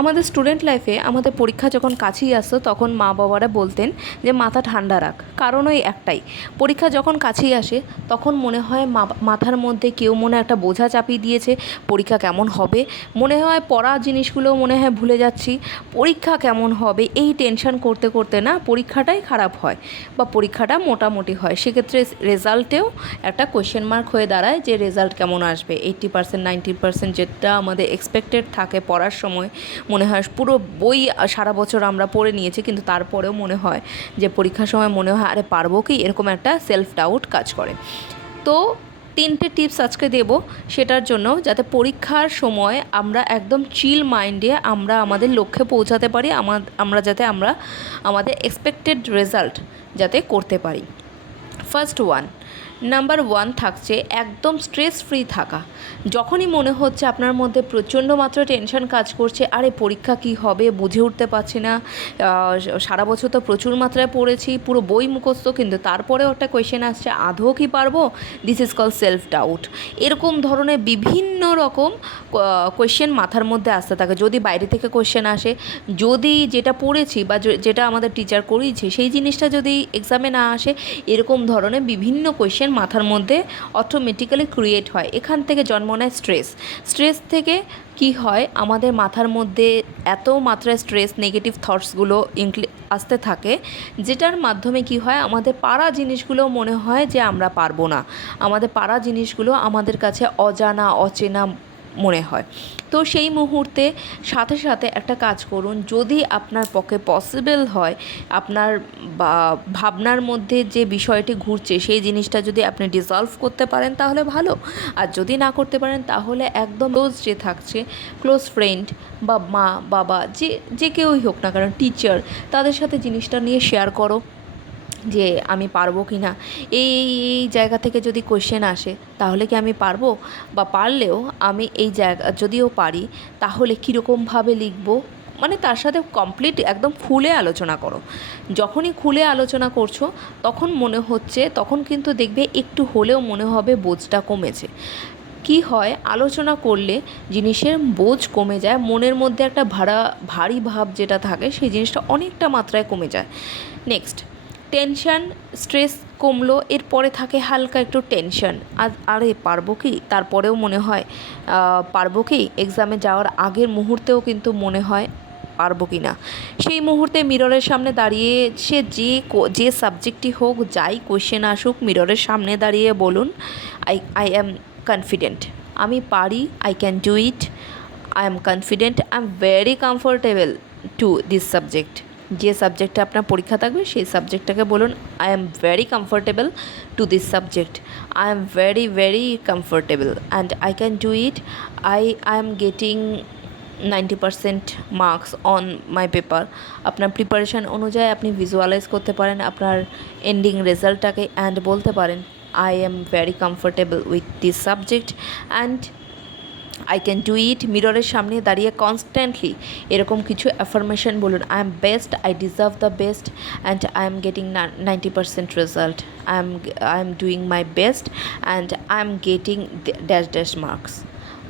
আমাদের স্টুডেন্ট লাইফে আমাদের পরীক্ষা যখন কাছেই আসতো তখন মা বাবারা বলতেন যে মাথা ঠান্ডা রাখ। কারণ ওই একটাই, পরীক্ষা যখন কাছেই আসে তখন মনে হয় মাথার মধ্যে কেউ মনে একটা বোঝা চাপিয়ে দিয়েছে। পরীক্ষা কেমন হবে, মনে হয় পড়া জিনিসগুলোও মনে হয় ভুলে যাচ্ছি। পরীক্ষা কেমন হবে এই টেনশন করতে করতে না পরীক্ষাটাই খারাপ হয় বা পরীক্ষাটা মোটামুটি হয়। সেক্ষেত্রে রেজাল্টেও একটা কোয়েশ্চেন মার্ক হয়ে দাঁড়ায় যে রেজাল্ট কেমন আসবে। 80% 90% যেটা আমাদের এক্সপেক্টেড থাকে পড়ার সময়, মনে হয় পুরো বই সারা বছর আমরা পড়ে নিয়েছি, কিন্তু তারপরেও মনে হয় যে পরীক্ষার সময় মনে হয় আরে পারবো কি, এরকম একটা সেলফ ডাউট কাজ করে। তো 3টে টিপস আজকে দেব সেটার জন্য, যাতে পরীক্ষার সময় আমরা একদম চিল মাইন্ডে আমরা আমাদের লক্ষ্যে পৌঁছাতে পারি, আমরা আমাদের এক্সপেক্টেড রেজাল্ট যাতে করতে পারি। ফার্স্ট নাম্বার 1 থাকছে একদম স্ট্রেস ফ্রি থাকা। যখনই মনে হচ্ছে আপনার মধ্যে প্রচণ্ড মাত্রায় টেনশন কাজ করছে, আরে পরীক্ষা কি হবে বুঝে উঠতে পারছি না, সারা বছর তো প্রচুর মাত্রায় পড়েছি, পুরো বই মুখস্থ, কিন্তু তারপরেও একটা কোয়েশ্চেন আসছে আদৌ কি পারবো, this is call self doubt. এরকম ধরনের বিভিন্ন রকম কোয়েশ্চেন মাথার মধ্যে আসতে থাকে। যদি বাইরে থেকে কোয়েশ্চেন আসে, যদি যেটা পড়েছি বা যেটা আমাদের টিচার করিয়েছে সেই জিনিসটা যদি এক্সামে না আসে, এরকম ধরনের বিভিন্ন কোয়েশ্চেন মাথার মধ্যে অটোমেটিক্যালি ক্রিয়েট হয়। এখান থেকে জন্ম নেয় স্ট্রেস থেকে কি হয়, আমাদের মাথার মধ্যে এত মাত্রায় স্ট্রেস নেগেটিভ থটসগুলো আসতে থাকে, যেটার মাধ্যমে কি হয়, আমাদের পারা জিনিসগুলো মনে হয় যে আমরা পারবো না, আমাদের পারা জিনিসগুলো আমাদের কাছে অজানা অচেনা মনে হয়। তো সেই মুহূর্তে সাথে সাথে একটা কাজ করুন, যদি আপনার পক্ষে পসিবল হয়, আপনার ভাবনার মধ্যে যে বিষয়টি ঘুরছে সেই জিনিসটা যদি আপনি ডিসলভ করতে পারেন তাহলে ভালো, আর যদি না করতে পারেন তাহলে একদম ক্লোজ যে থাকছে, ক্লোজ ফ্রেন্ড বা মা বাবা যে কেউই হোক না কারণ, টিচার, তাদের সাথে জিনিসটা নিয়ে শেয়ার করো যে আমি পারবো কি না, এই জায়গা থেকে যদি কোয়েশ্চেন আসে তাহলে কি আমি পারবো, বা পারলেও আমি এই জায়গা যদিও পারি তাহলে কীরকমভাবে লিখবো, মানে তার সাথে কমপ্লিট একদম খুলে আলোচনা করো। যখনই খুলে আলোচনা করছো তখন মনে হচ্ছে, তখন কিন্তু দেখবে একটু হলেও মনে হবে বোঝটা কমেছে। কি হয়, আলোচনা করলে জিনিসের বোঝ কমে যায়, মনের মধ্যে একটা ভারী ভাব যেটা থাকে সেই জিনিসটা অনেকটা মাত্রায় কমে যায়। নেক্সট, টেনশন, স্ট্রেস কমলো, এরপরে থাকে হালকা একটু টেনশন, আরে পারবো কি, তারপরেও মনে হয় পারবো কি, এক্সামে যাওয়ার আগের মুহূর্তেও কিন্তু মনে হয় পারবো কি না। সেই মুহূর্তে মিররের সামনে দাঁড়িয়ে সে যে সাবজেক্টই হোক, যাই কোয়েশ্চেন আসুক, মিররের সামনে দাঁড়িয়ে বলুন আই অ্যাম কনফিডেন্ট, আমি পারি, I can do it, I am confident, I am very comfortable to this subject. যে সাবজেক্টে আপনার পরীক্ষা থাকবে সেই সাবজেক্টটাকে বলুন I am very comfortable to this subject, I am very very comfortable and I can do it, I am getting 90% marks on my paper. আপনার preparation অনুযায়ী আপনি ভিজুয়ালাইজ করতে পারেন আপনার এন্ডিং রেজাল্টটাকে, অ্যান্ড বলতে পারেন I am very comfortable with this subject and I can do it. মিররের সামনে দাঁড়িয়ে কনস্ট্যান্টলি এরকম কিছু অ্যাফার্মেশন বলুন, I am best, I deserve the best and I am getting 90% result, I am doing my best and I am getting dash dash marks.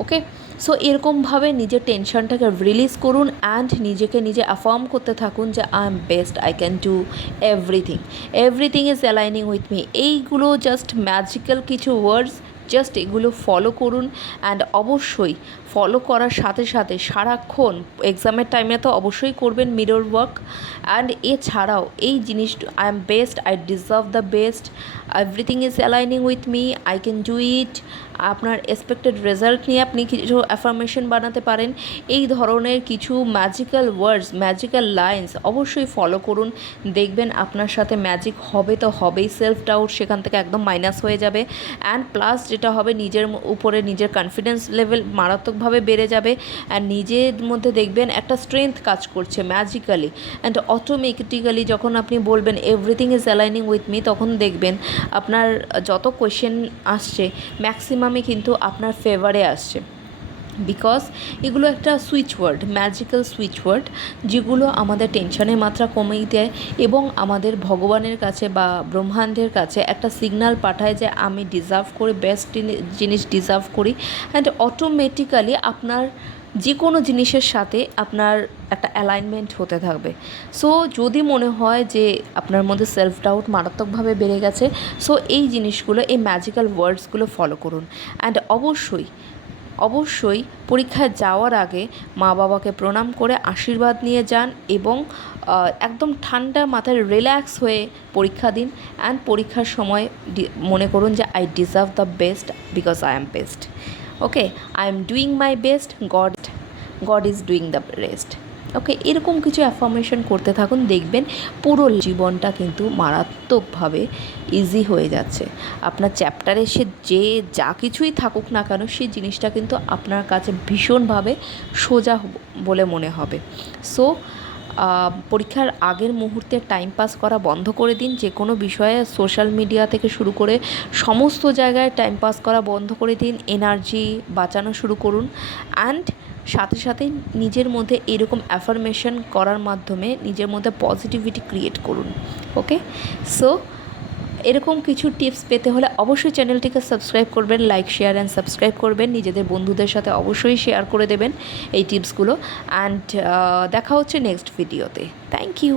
Okay, so এরকমভাবে নিজের টেনশনটাকে release করুন and নিজেকে নিজে অ্যাফার্ম করতে থাকুন যে I am best, I can do everything is aligning with me. এইগুলো just magical কিছু ওয়ার্ডস, জাস্ট এগুলো ফলো করুন অ্যান্ড অবশ্যই ফলো করার সাথে সাথে সারাক্ষণ এক্সামের টাইমে তো অবশ্যই করবেন মিরর ওয়ার্ক, অ্যান্ড এছাড়াও এই জিনিস I am best, I deserve the best, everything is aligning with me, I can do ইট, আপনার এক্সপেক্টেড রেজাল্ট নিয়ে আপনি কিছু অ্যাফার্মেশন বানাতে পারেন। এই ধরনের কিছু ম্যাজিক্যাল ওয়ার্ডস, ম্যাজিক্যাল লাইন্স অবশ্যই ফলো করুন, দেখবেন আপনার সাথে ম্যাজিক হবে তো হবেই, সেলফ ডাউট সেখান থেকে একদম মাইনাস হয়ে যাবে, অ্যান্ড প্লাস যেটা হবে নিজের উপরে নিজের কনফিডেন্স লেভেল মারাত্মকভাবে বেড়ে যাবে, অ্যান্ড নিজের মধ্যে দেখবেন একটা স্ট্রেংথ কাজ করছে ম্যাজিক্যালি, অ্যান্ড অটোমেটিক্যালি যখন আপনি বলবেন everything is aligning with me, তখন দেখবেন আপনার যত কোয়েশ্চেন আসছে ম্যাক্সিমামই কিন্তু আপনার ফেভারে আসছে, বিকজ এগুলো একটা switch word, magical switch word, যেগুলো আমাদের টেনশনের মাত্রা কমিয়ে দেয় এবং আমাদের ভগবানের কাছে বা ব্রহ্মাণ্ডের কাছে একটা সিগন্যাল পাঠায় যে আমি ডিজার্ভ করি, বেস্ট জিনিস ডিজার্ভ করি, অ্যান্ড অটোমেটিক্যালি আপনার যে কোনো জিনিসের সাথে আপনার একটা অ্যালাইনমেন্ট হতে থাকবে। সো যদি মনে হয় যে আপনার মধ্যে সেলফ ডাউট মারাত্মকভাবে বেড়ে গেছে, সো এই জিনিসগুলো, এই ম্যাজিক্যাল ওয়ার্ডসগুলো ফলো করুন। অ্যান্ড অবশ্যই পরীক্ষায় যাওয়ার আগে মা বাবাকে প্রণাম করে আশীর্বাদ নিয়ে যান এবং একদম ঠান্ডা মাথায় রিল্যাক্স হয়ে পরীক্ষা দিন। অ্যান্ড পরীক্ষার সময় মনে করুন যে I deserve the best because I am best. Okay, I am doing my best, God is doing the rest. Okay, এরকম কিছু অ্যাফার্মেশন করতে থাকুন, দেখবেন পুরো জীবনটা কিন্তু মারাত্মকভাবে ইজি হয়ে যাচ্ছে। আপনার চ্যাপ্টারে সে যা কিছুই থাকুক না কেন, সেই জিনিসটা কিন্তু আপনার কাছে ভীষণভাবে সোজা বলে মনে হবে। সো পরীক্ষার আগের মুহূর্তে টাইম পাস করা বন্ধ করে দিন। যে কোনো বিষয়ে সোশ্যাল মিডিয়া থেকে শুরু করে সমস্ত জায়গায় টাইম পাস করা বন্ধ করে দিন, এনার্জি বাঁচানো শুরু করুন। অ্যান্ড সাথে সাথে নিজের মধ্যে এরকম অ্যাফার্মেশন করার মাধ্যমে নিজের মধ্যে পজিটিভিটি ক্রিয়েট করুন। ওকে, সো এরকম কিছু টিপস পেতে হলে অবশ্যই চ্যানেলটিকে সাবস্ক্রাইব করবেন, লাইক, শেয়ার অ্যান্ড সাবস্ক্রাইব করবেন। নিজেদের বন্ধুদের সাথে অবশ্যই শেয়ার করে দেবেন এই টিপসগুলো। অ্যান্ড দেখা হচ্ছে নেক্সট ভিডিওতে। Thank you.